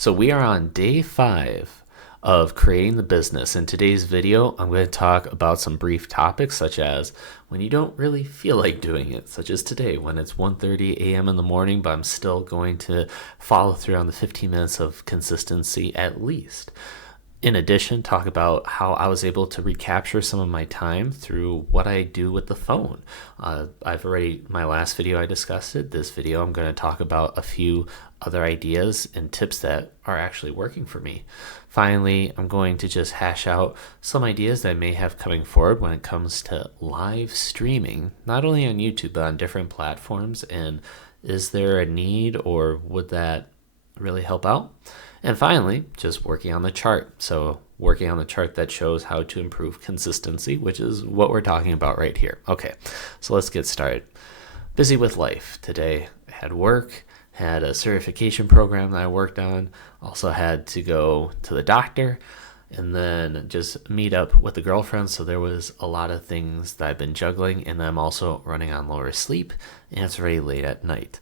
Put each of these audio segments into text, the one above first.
So we are on day 5 of creating the business. In today's video, I'm going to talk about some brief topics such as when you don't really feel like doing it, such as today when it's 1:30 a.m. in the morning, but I'm still going to follow through on the 15 minutes of consistency at least. In addition, talk about how I was able to recapture some of my time through what I do with the phone. My last video I discussed it. This video I'm going to talk about a few other ideas and tips that are actually working for me. Finally, I'm going to just hash out some ideas that I may have coming forward when it comes to live streaming, not only on YouTube, but on different platforms. And is there a need, or would that really help out? And finally, just working on the chart. So working on the chart that shows how to improve consistency, which is what we're talking about right here. Okay, so let's get started. Busy with life. Today I had work, had a certification program that I worked on, also had to go to the doctor, and then just meet up with the girlfriend. So there was a lot of things that I've been juggling, and I'm also running on lower sleep, and it's very late at night.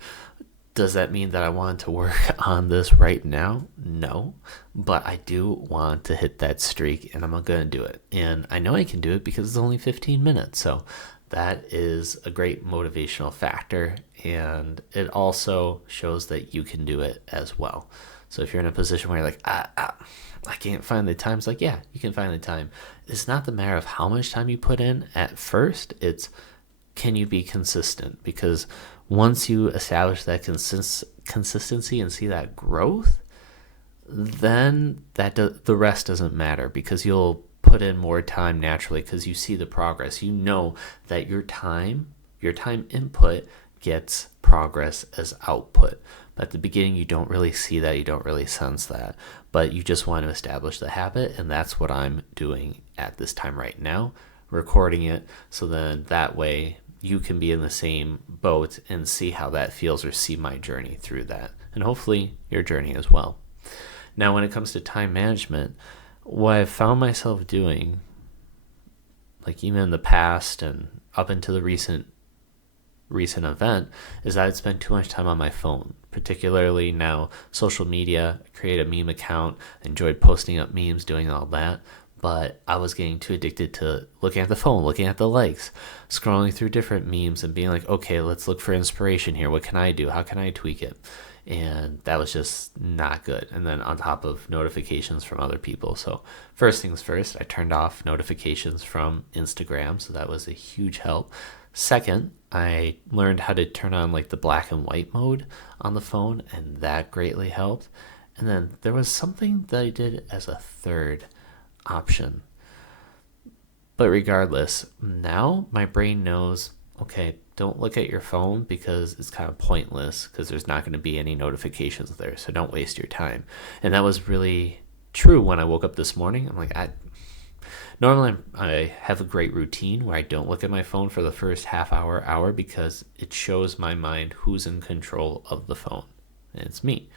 Does that mean that I want to work on this right now? No, but I do want to hit that streak, and I'm going to do it. And I know I can do it because it's only 15 minutes. So that is a great motivational factor, and it also shows that you can do it as well. So if you're in a position where you're like, I can't find the time, it's like, yeah, you can find the time. It's not the matter of how much time you put in at first. It's, can you be consistent? Because once you establish that consistency and see that growth, then the rest doesn't matter, because you'll put in more time naturally because you see the progress. You know that your time input gets progress as output. But at the beginning, you don't really see that, you don't really sense that, but you just want to establish the habit, and that's what I'm doing at this time right now, recording it, so then that way you can be in the same boat and see how that feels, or see my journey through that, and hopefully your journey as well. Now, when it comes to time management, what I've found myself doing, like even in the past and up into the recent event, is that I'd spend too much time on my phone, particularly now social media. I create a meme account, enjoyed posting up memes, doing all that. But I was getting too addicted to looking at the phone, looking at the likes, scrolling through different memes and being like, okay, let's look for inspiration here. What can I do? How can I tweak it? And that was just not good. And then on top of notifications from other people. So first things first, I turned off notifications from Instagram. So that was a huge help. Second, I learned how to turn on like the black and white mode on the phone, and that greatly helped. And then there was something that I did as a third option. But regardless, now my brain knows, okay, don't look at your phone because it's kind of pointless, because there's not going to be any notifications there, so don't waste your time. And that was really true when I woke up this morning. I'm like, normally I have a great routine where I don't look at my phone for the first half hour, because it shows my mind who's in control of the phone, and it's me.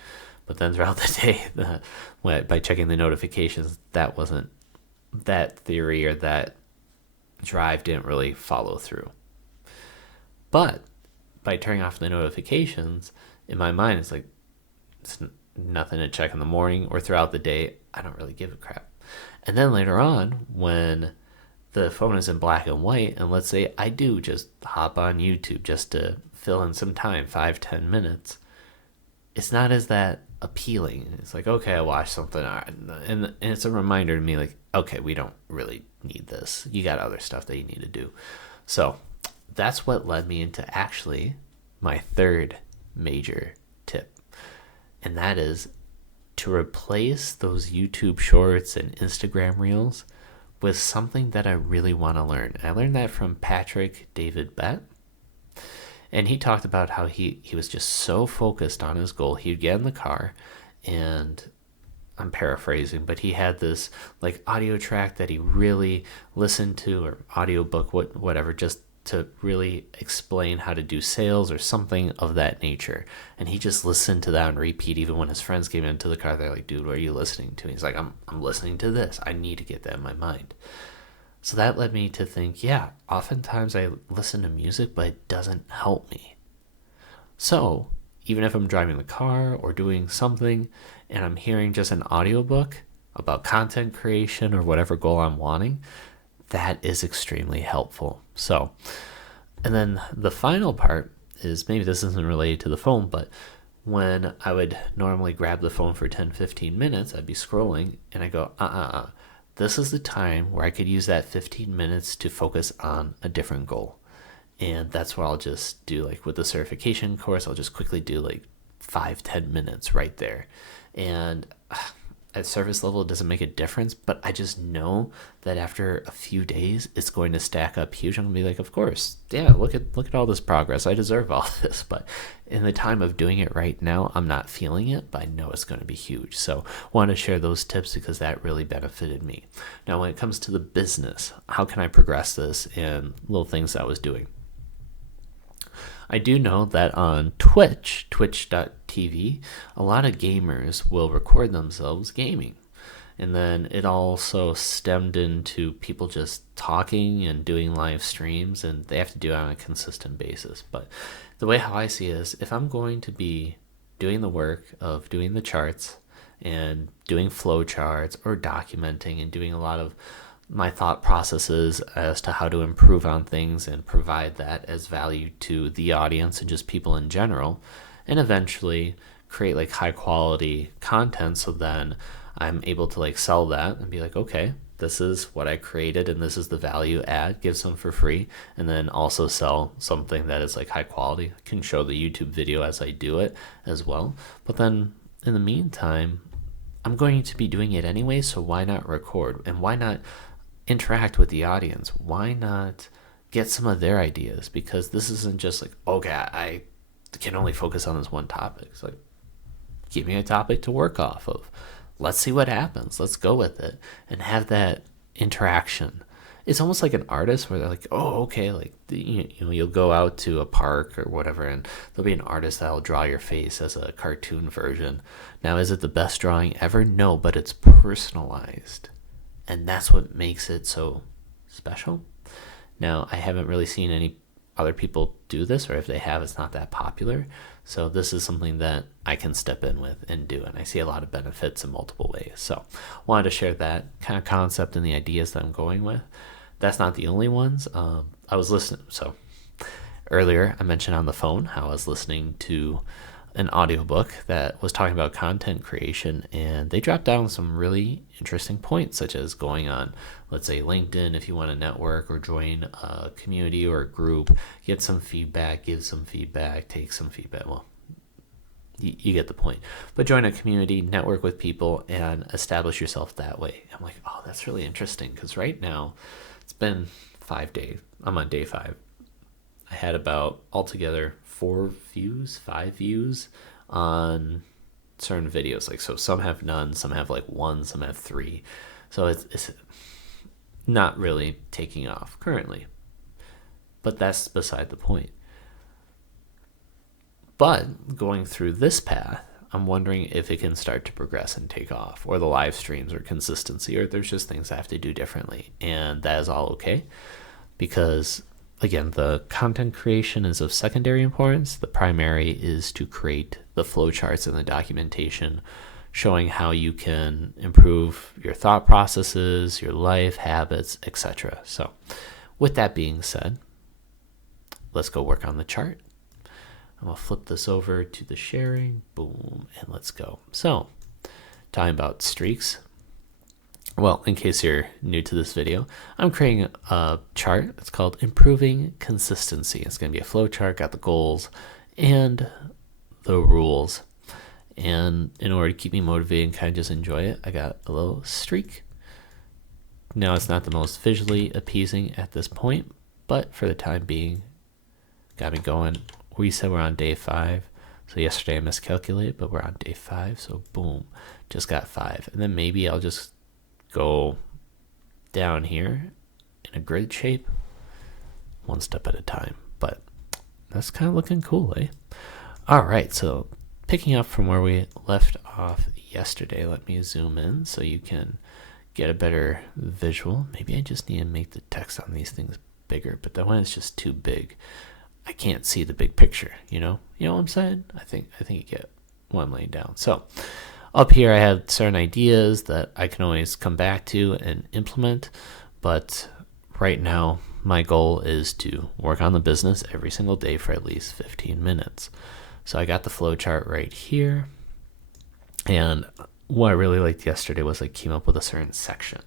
But then throughout the day, by checking the notifications, that theory or that drive didn't really follow through. But by turning off the notifications, in my mind, it's like, it's nothing to check in the morning or throughout the day. I don't really give a crap. And then later on, when the phone is in black and white, and let's say I do just hop on YouTube just to fill in some time, 5-10 minutes, it's not as that appealing. It's like, okay, I watched something, and it's a reminder to me, like, okay, we don't really need this. You got other stuff that you need to do. So that's what led me into actually my third major tip, and that is to replace those YouTube shorts and Instagram reels with something that I really want to learn. I learned that from Patrick David Bett. And he talked about how he was just so focused on his goal. He'd get in the car, and I'm paraphrasing, but he had this like audio track that he really listened to, or audio book, whatever, just to really explain how to do sales or something of that nature. And he just listened to that on repeat. Even when his friends came into the car, they're like, dude, what are you listening to? And he's like, I'm listening to this. I need to get that in my mind. So that led me to think, yeah, oftentimes I listen to music, but it doesn't help me. So even if I'm driving the car or doing something and I'm hearing just an audiobook about content creation or whatever goal I'm wanting, that is extremely helpful. So, and then the final part is, maybe this isn't related to the phone, but when I would normally grab the phone for 10-15 minutes, I'd be scrolling and I go, this is the time where I could use that 15 minutes to focus on a different goal. And that's what I'll just do. Like with the certification course, I'll just quickly do like 5-10 minutes right there. And at surface level, it doesn't make a difference, but I just know that after a few days, it's going to stack up huge. I'm gonna be like, of course, yeah, look at all this progress. I deserve all this. But in the time of doing it right now, I'm not feeling it, but I know it's going to be huge. So I want to share those tips because that really benefited me. Now, when it comes to the business, how can I progress this and little things I was doing? I do know that on twitch.tv, a lot of gamers will record themselves gaming. And then it also stemmed into people just talking and doing live streams, and they have to do it on a consistent basis. But the way how I see it is, if I'm going to be doing the work of doing the charts and doing flow charts or documenting and doing a lot of my thought processes as to how to improve on things and provide that as value to the audience and just people in general, and eventually create like high quality content, so then I'm able to like sell that and be like, okay, this is what I created and this is the value add, give some for free, and then also sell something that is like high quality. I can show the YouTube video as I do it as well. But then in the meantime, I'm going to be doing it anyway, so why not record? And why not interact with the audience? Why not get some of their ideas? Because this isn't just like, okay, I can only focus on this one topic. It's like, give me a topic to work off of. Let's see what happens. Let's go with it and have that interaction. It's almost like an artist where they're like, oh, okay, like you'll go out to a park or whatever, and there'll be an artist that'll draw your face as a cartoon version. Now, is it the best drawing ever? No, but it's personalized. And that's what makes it so special. Now, I haven't really seen any other people do this, or if they have, it's not that popular. So this is something that I can step in with and do, and I see a lot of benefits in multiple ways. So wanted to share that kind of concept and the ideas that I'm going with. That's not the only ones. I was listening. So earlier I mentioned on the phone how I was listening to an audiobook that was talking about content creation, and they dropped down some really interesting points, such as going on, let's say, LinkedIn if you want to network or join a community or a group, get some feedback, give some feedback, take some feedback. Well, you get the point. But join a community, network with people, and establish yourself that way. I'm like, oh, that's really interesting, because right now it's been 5 days. I'm on day 5. I had about altogether 5 views on certain videos. Like, so some have none, some have like 1, some have 3. So it's not really taking off currently. But that's beside the point. But going through this path, I'm wondering if it can start to progress and take off, or the live streams or consistency, or there's just things I have to do differently. And that is all okay, because again, the content creation is of secondary importance. The primary is to create the flowcharts and the documentation showing how you can improve your thought processes, your life habits, etc. So with that being said, let's go work on the chart. I'm going to flip this over to the sharing. Boom. And let's go. So talking about streaks. Well, in case you're new to this video, I'm creating a chart. It's called Improving Consistency. It's going to be a flow chart, got the goals and the rules. And in order to keep me motivated and kind of just enjoy it, I got a little streak. Now, it's not the most visually appeasing at this point, but for the time being, got me going. We said we're on day 5. So yesterday I miscalculated, but we're on day 5. So boom, just got 5. And then maybe I'll just go down here in a grid shape, one step at a time. But that's kind of looking cool, eh? All right, so picking up from where we left off yesterday, let me zoom in so you can get a better visual. Maybe I just need to make the text on these things bigger, but that one is just too big. I can't see the big picture, you know? You know what I'm saying? I think you get what I'm laying down. So up here I have certain ideas that I can always come back to and implement, but right now my goal is to work on the business every single day for at least 15 minutes. So I got the flow chart right here. And what I really liked yesterday was I came up with a certain section,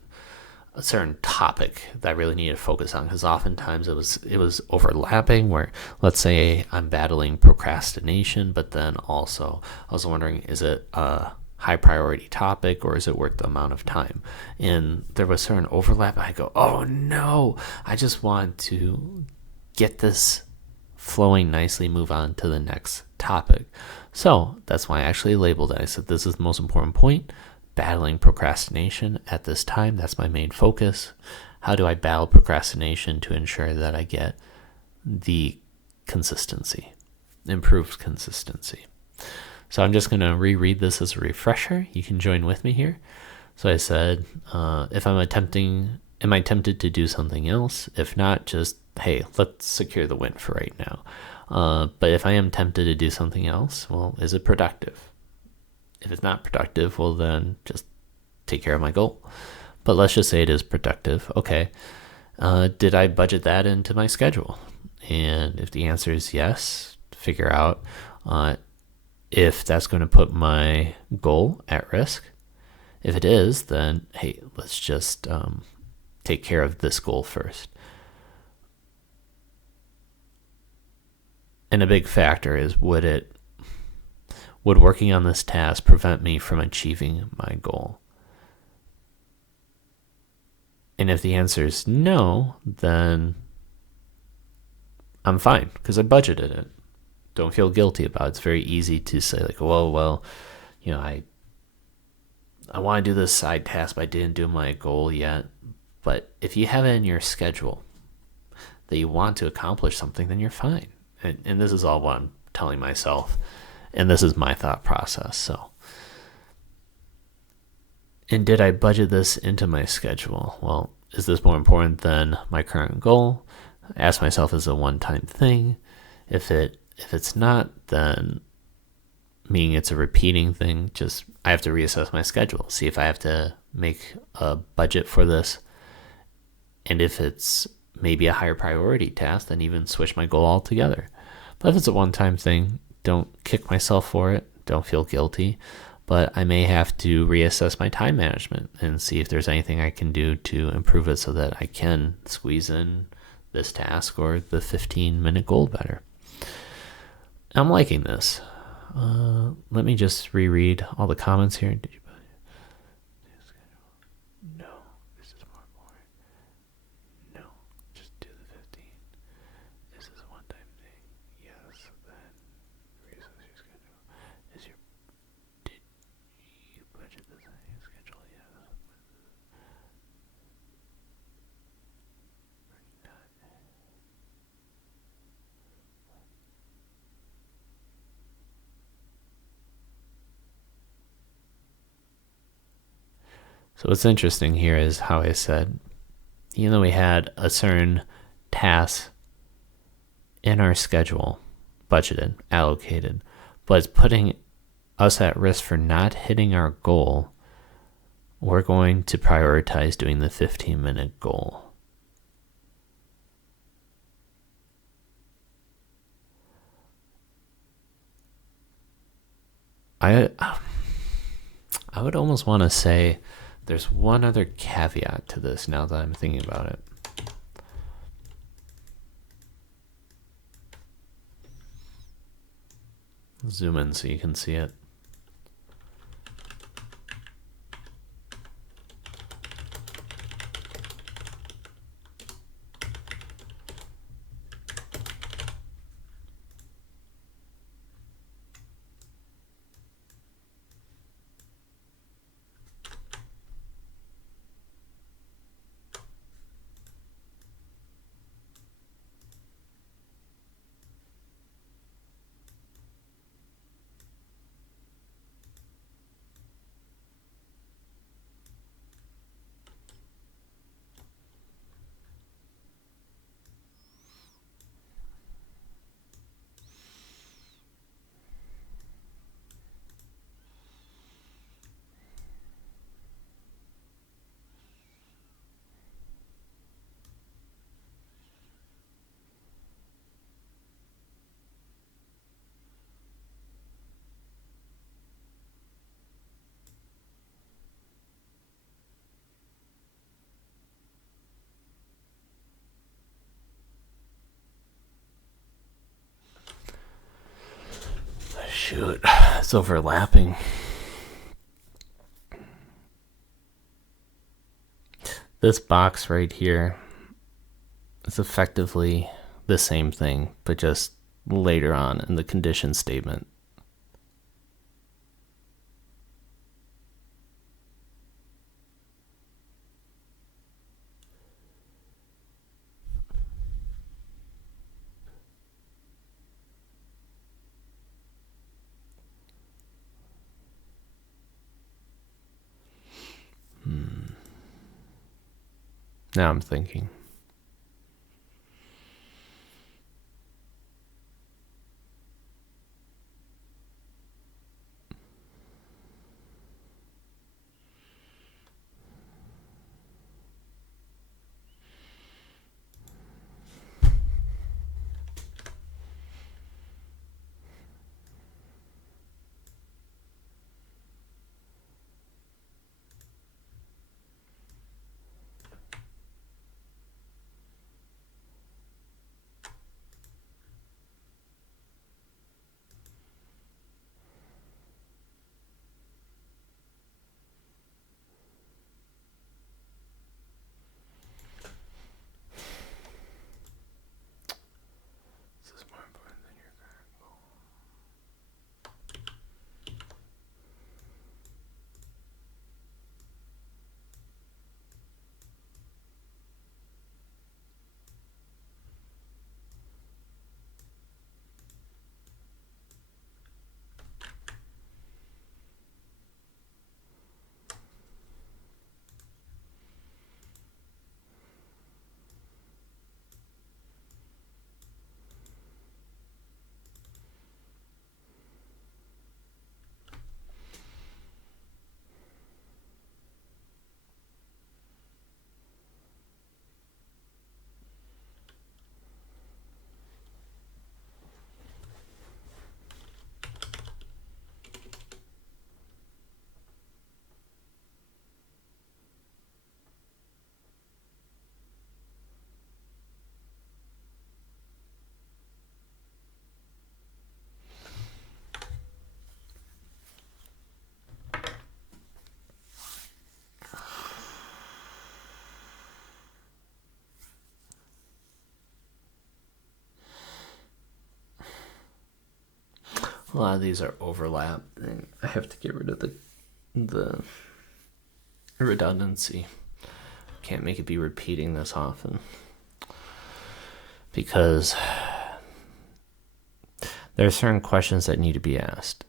a certain topic that I really needed to focus on, because oftentimes it was overlapping where, let's say I'm battling procrastination, but then also I was wondering, is it a high priority topic or is it worth the amount of time? And there was certain overlap. I go, oh no, I just want to get this flowing nicely, move on to the next topic. So that's why I actually labeled it. I said this is the most important point, battling procrastination at this time. That's my main focus. How do I battle procrastination to ensure that I get the consistency, improved consistency? So I'm just going to reread this as a refresher. You can join with me here. So I said, if am I tempted to do something else? If not, just, hey, let's secure the win for right now. But if I am tempted to do something else, well, is it productive? If it's not productive, well, then just take care of my goal. But let's just say it is productive. Okay. Did I budget that into my schedule? And if the answer is yes, figure out if that's going to put my goal at risk. If it is, then, hey, let's just take care of this goal first. And a big factor is, would working on this task prevent me from achieving my goal? And if the answer is no, then I'm fine because I budgeted it. Don't feel guilty about it. It's very easy to say like, well, you know, I want to do this side task, but I didn't do my goal yet. But if you have it in your schedule that you want to accomplish something, then you're fine. And this is all what I'm telling myself. And this is my thought process. So, and did I budget this into my schedule? Well, is this more important than my current goal? Ask myself, is it a one-time thing? If it's not, then meaning it's a repeating thing, just I have to reassess my schedule, see if I have to make a budget for this. And if it's maybe a higher priority task, then even switch my goal altogether. But if it's a one-time thing, don't kick myself for it. Don't feel guilty. But I may have to reassess my time management and see if there's anything I can do to improve it so that I can squeeze in this task or the 15-minute goal better. I'm liking this. Let me just reread all the comments here. Did you budget? No, this is more boring. No, just do the 15. Is this a one-time thing? Yes. Then reassess your schedule. Did you budget this in your schedule? Yes. So what's interesting here is how I said, even though we had a certain task in our schedule, budgeted, allocated, but it's putting us at risk for not hitting our goal, we're going to prioritize doing the 15-minute goal. I would almost want to say there's one other caveat to this now that I'm thinking about it. Zoom in so you can see it. shoot, it's overlapping. This box right here is effectively the same thing, but just later on in the condition statement. Now I'm thinking. A lot of these are overlapped, and I have to get rid of the redundancy. Can't make it be repeating this often, because there are certain questions that need to be asked.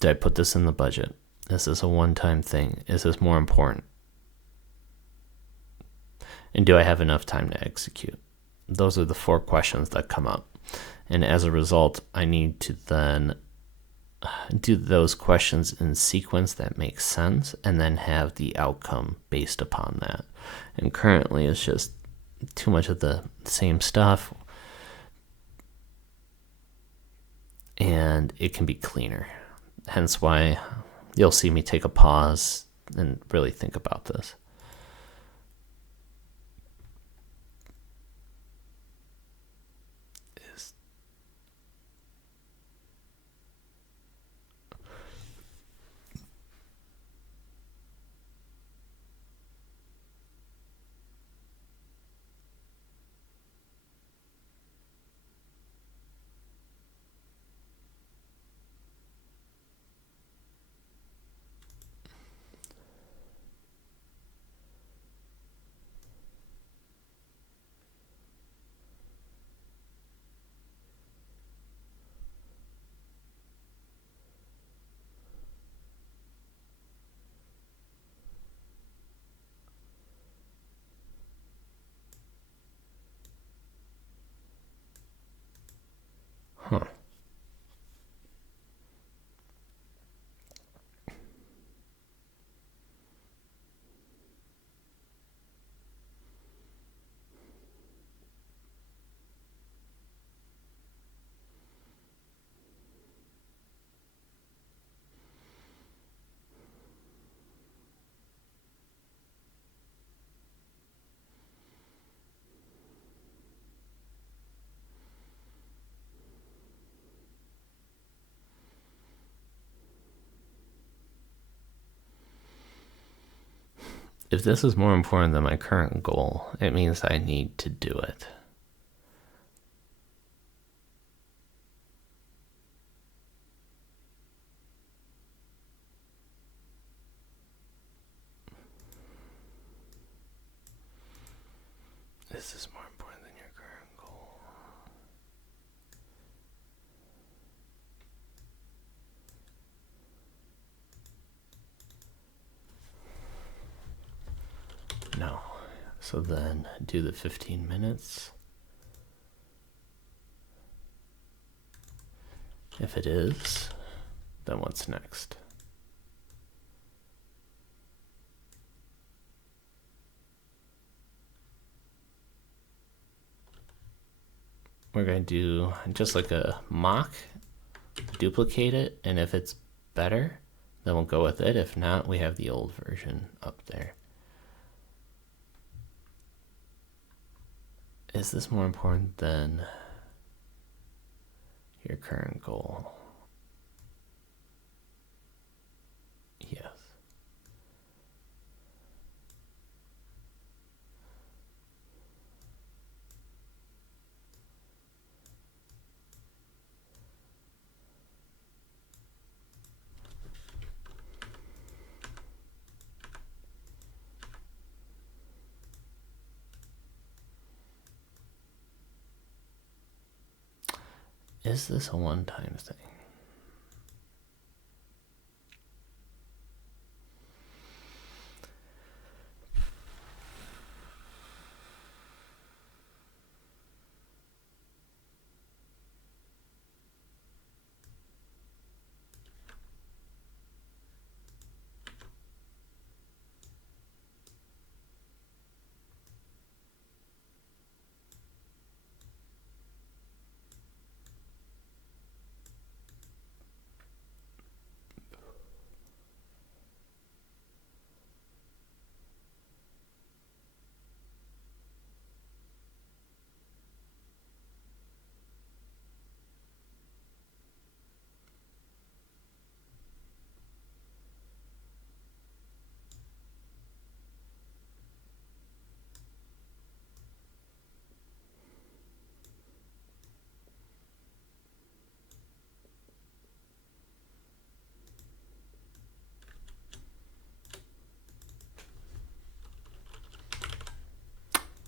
Did I put this in the budget? Is this a one-time thing? Is this more important? And do I have enough time to execute? Those are the 4 questions that come up. And as a result, I need to then do those questions in sequence that makes sense, and then have the outcome based upon that. And currently, it's just too much of the same stuff, and it can be cleaner. Hence why you'll see me take a pause and really think about this. If this is more important than my current goal, it means I need to do it. Is this more important than your current goal? No. So then do the 15 minutes. If it is, then what's next? We're going to do just like a mock, duplicate it, and if it's better, then we'll go with it. If not, we have the old version up there. Is this more important than your current goal? Yes. Is this a one-time thing?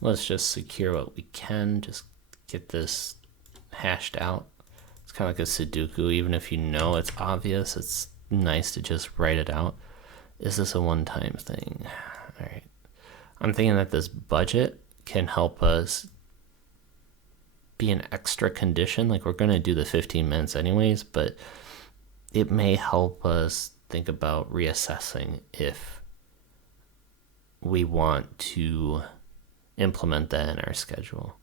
Let's just secure what we can, just get this hashed out. It's kind of like a Sudoku. Even if you know it's obvious, it's nice to just write it out. Is this a one-time thing? All right. I'm thinking that this budget can help us be an extra condition. Like, we're going to do the 15 minutes anyways, but it may help us think about reassessing if we want to implement that in our schedule.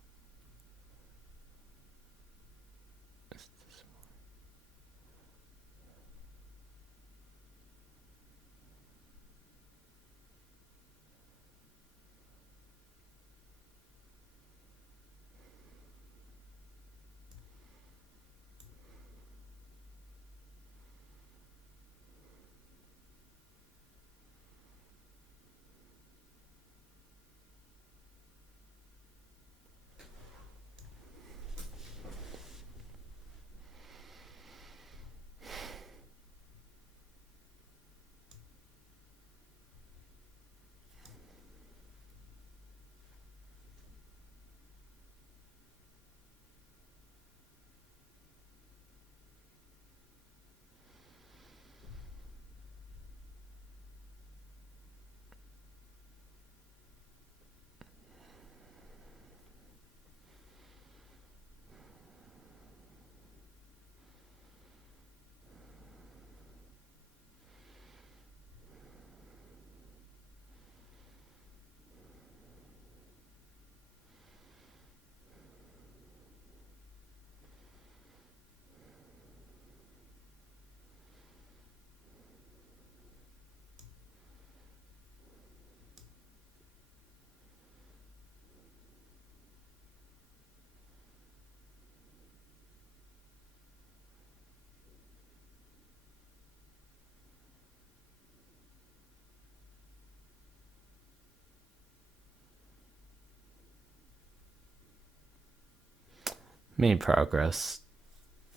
made progress,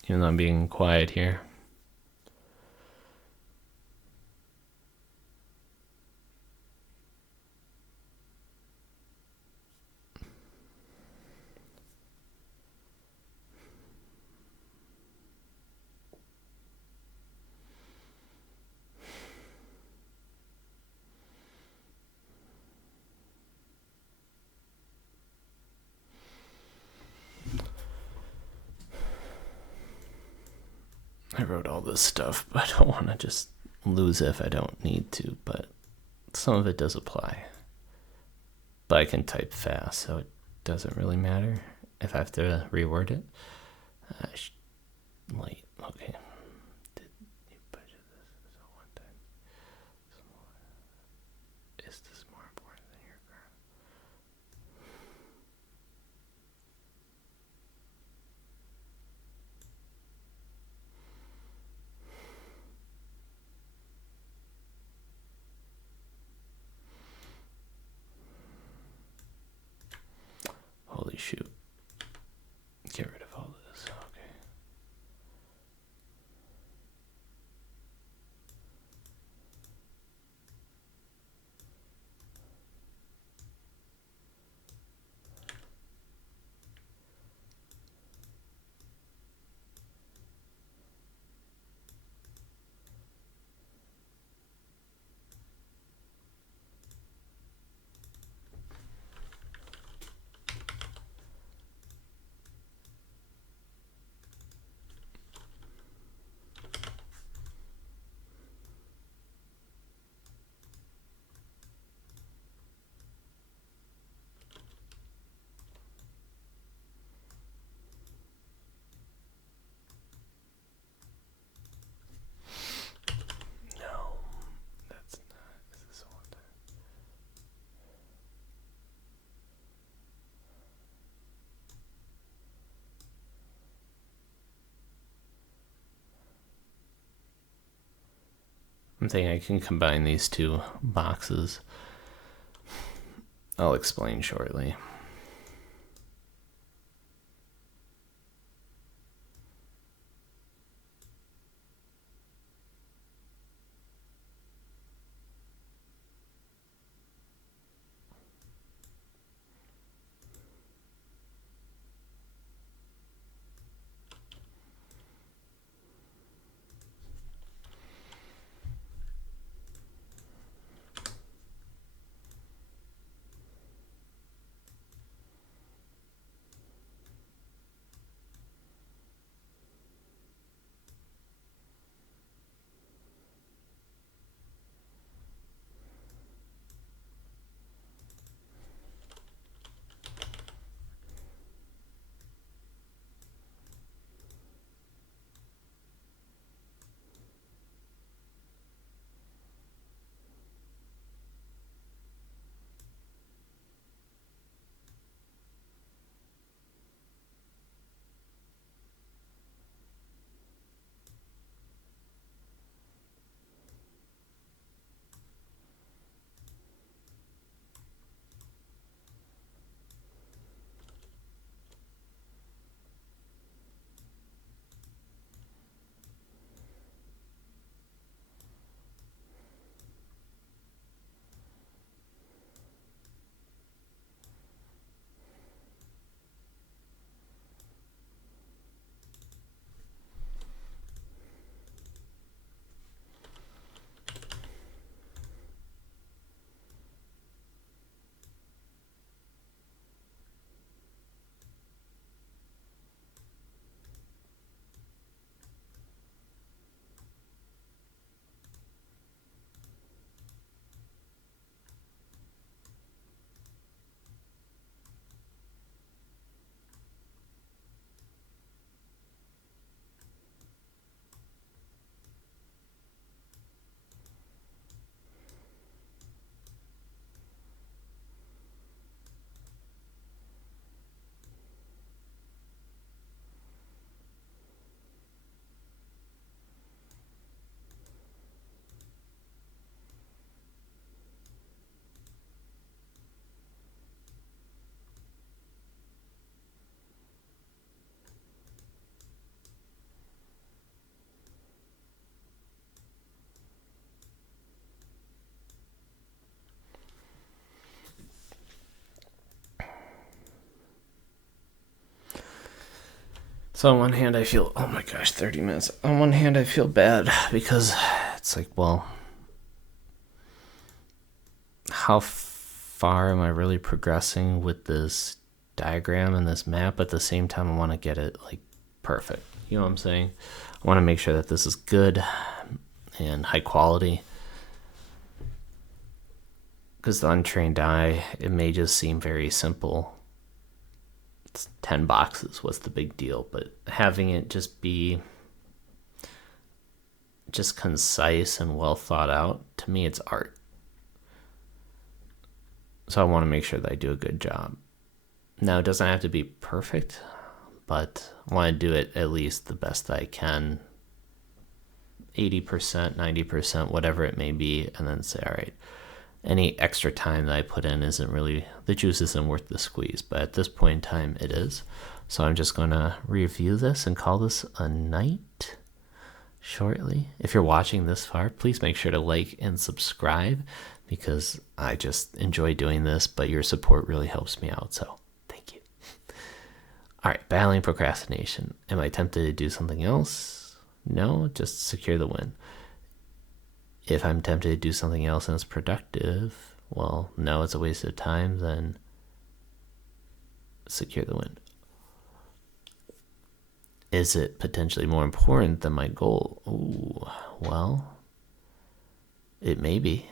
even though I'm being quiet here. I wrote all this stuff, but I don't want to just lose it if I don't need to, but some of it does apply. But I can type fast, so it doesn't really matter if I have to reword it. Late, okay. Did you budget this so one time? Is this more important than your current? Holy shoot. Get rid of all this. Okay. No, that's not. Is this one time? I'm thinking I can combine these two boxes. I'll explain shortly. So on one hand, I feel, oh my gosh, 30 minutes. On one hand, I feel bad because it's like, well, how far am I really progressing with this diagram and this map? At the same time, I want to get it like perfect. You know what I'm saying? I want to make sure that this is good and high quality. Because the untrained eye, it may just seem very simple. It's 10 boxes, what's the big deal? But having it just be just concise and well thought out, to me it's art. So I want to make sure that I do a good job. Now, it doesn't have to be perfect, but I want to do it at least the best that I can. 80%, 90%, whatever it may be, and then say, all right, any extra time that I put in isn't really, the juice isn't worth the squeeze, but at this point in time it is. So I'm just going to review this and call this a night shortly. If you're watching this far, please make sure to like and subscribe, because I just enjoy doing this, but your support really helps me out, so thank you. All right, battling procrastination. Am I tempted to do something else? No, just secure the win. If I'm tempted to do something else and it's productive, well, no, it's a waste of time, then secure the win. Is it potentially more important than my goal? Ooh, well, it may be.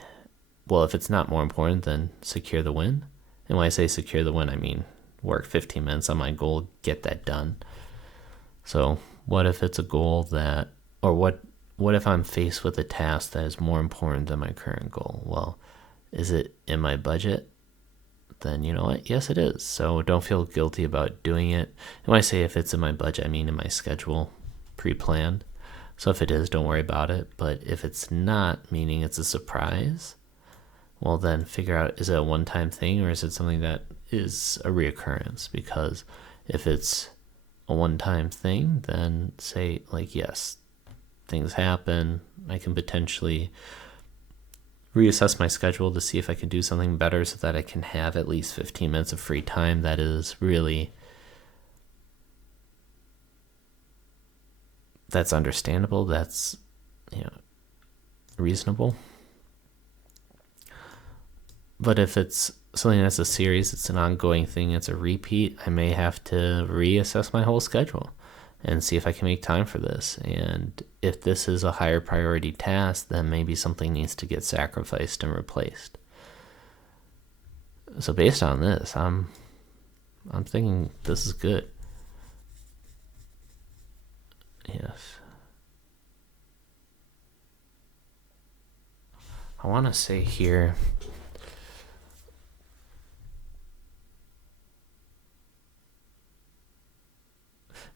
Well, if it's not more important, then secure the win. And when I say secure the win, I mean work 15 minutes on my goal, get that done. So what if it's a goal that, or what if I'm faced with a task that is more important than my current goal? Well, is it in my budget? Then you know what? Yes, it is. So don't feel guilty about doing it. And when I say if it's in my budget, I mean in my schedule, pre-planned. So if it is, don't worry about it. But if it's not, meaning it's a surprise, well then figure out, is it a one-time thing or is it something that is a reoccurrence? Because if it's a one-time thing, then say like, yes, things happen, I can potentially reassess my schedule to see if I can do something better so that I can have at least 15 minutes of free time that is really, that's understandable, that's, you know, reasonable. But if it's something that's a series, it's an ongoing thing, it's a repeat, I may have to reassess my whole schedule and see if I can make time for this. And if this is a higher priority task, then maybe something needs to get sacrificed and replaced. So based on this, I'm thinking this is good. Yes. I want to say here,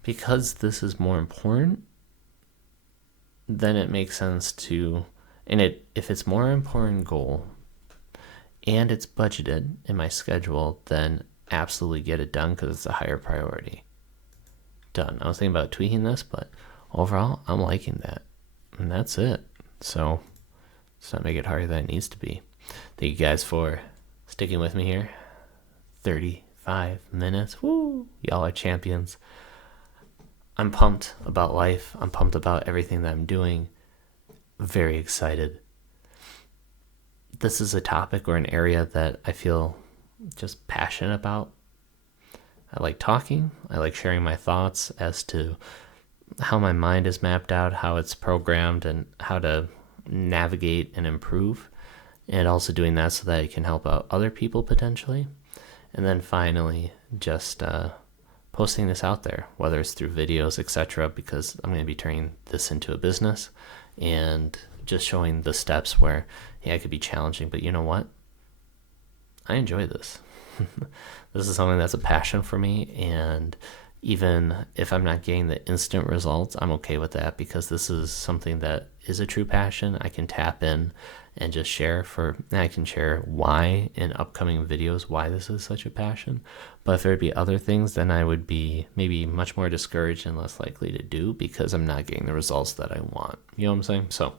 because this is more important, then it makes sense to, and if it's more important goal and it's budgeted in my schedule, then absolutely get it done because it's a higher priority. Done. I was thinking about tweaking this, but overall, I'm liking that. And that's it. So let's not make it harder than it needs to be. Thank you guys for sticking with me here. 35 minutes. Woo! Y'all are champions. I'm pumped about life. I'm pumped about everything that I'm doing. Very excited. This is a topic or an area that I feel just passionate about. I like talking. I like sharing my thoughts as to how my mind is mapped out, how it's programmed, and how to navigate and improve. And also doing that so that I can help out other people potentially. And then finally, just posting this out there, whether it's through videos, etc., because I'm going to be turning this into a business and just showing the steps where, yeah, it could be challenging, but you know what? I enjoy this. This is something that's a passion for me, and even if I'm not getting the instant results, I'm okay with that, because this is something that is a true passion. I can tap in and just share I can share why in upcoming videos, why this is such a passion. But if there'd be other things, then I would be maybe much more discouraged and less likely to do, because I'm not getting the results that I want. You know what I'm saying? So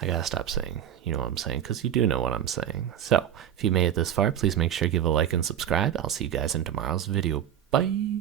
I gotta stop saying, you know what I'm saying, because you do know what I'm saying. So if you made it this far, please make sure to give a like and subscribe. I'll see you guys in tomorrow's video. Bye.